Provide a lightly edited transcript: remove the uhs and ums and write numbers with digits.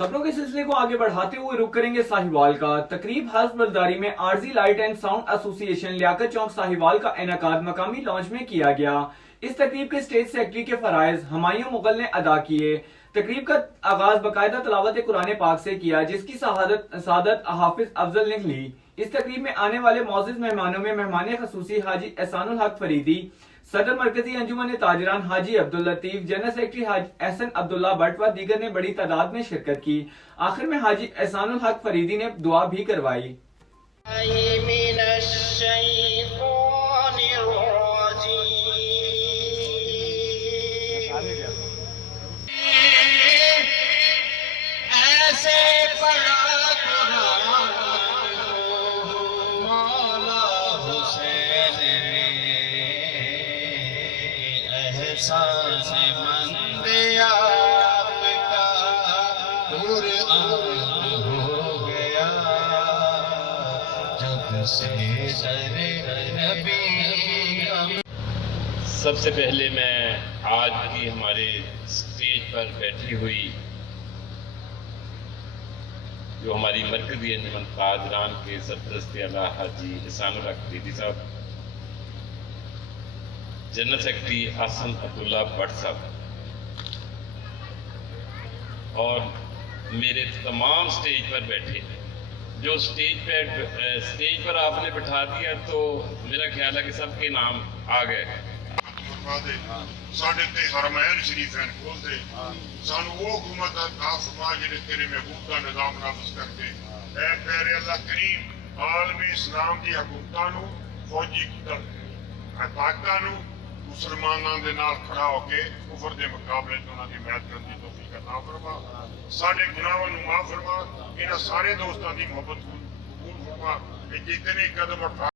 خبروں کے سلسلے کو آگے بڑھاتے ہوئے رک کریں گے ساہیوال کا۔ تقریب حسب بلداری میں عارضی لائٹ اینڈ ساؤنڈ ایسوسی ایشن لیاقت چوک ساہیوال کا انعقاد مقامی لانچ میں کیا گیا۔ اس تقریب کے اسٹیج سیکرٹری کے فرائض ہمایوں مغل نے ادا کیے۔ تقریب کا آغاز باقاعدہ تلاوت قرآن پاک سے کیا، جس کی سعادت حافظ افضل نے لی۔ اس تقریب میں آنے والے معزز مہمانوں میں مہمان خصوصی حاجی احسان الحق فریدی، صدر مرکزی انجمن تاجران حاجی Abdul Latif, general secretary Haji Ahsan Abdullah but و دیگر نے بڑی تعداد میں شرکت کی۔ آخر میں حاجی احسان الحق فریدی نے دعا بھی کروائی۔ سب سے پہلے میں آج کی ہمارے اسٹیج پر بیٹھی ہوئی جو ہماری مرکزی انجمن تاجران کے سرپرست اعلیٰ حاجی احسان الحق فریدی صاحب، general secretary Ahsan Abdullah but صاحب اور میرے تمام اسٹیج پر بیٹھے، جو اسٹیج پر آپ نے بٹھا دیا تو میرا خیال ہے کہ سب کے نام آ گئے۔ ساڈے تے حرمین شریفین کھول دے، سانو وہ حکومت عطا فرما جڑے تیرے محبوب کا نظام نافذ کر دے۔ اے پیارے اللہ کریم، عالمی اسلام دی حکومتاں نو، فوجی طاقتاں نو مسلماناں دے نال کھڑا ہو کے کفر دے مقابلے تے انہاں دی حمایت کرن دی توفیق عطا فرما۔ ساڈے گناہاں نو معاف فرما، انہاں سارے دوستاں دی محبت قبول فرما کہ جتنے قدم اٹھا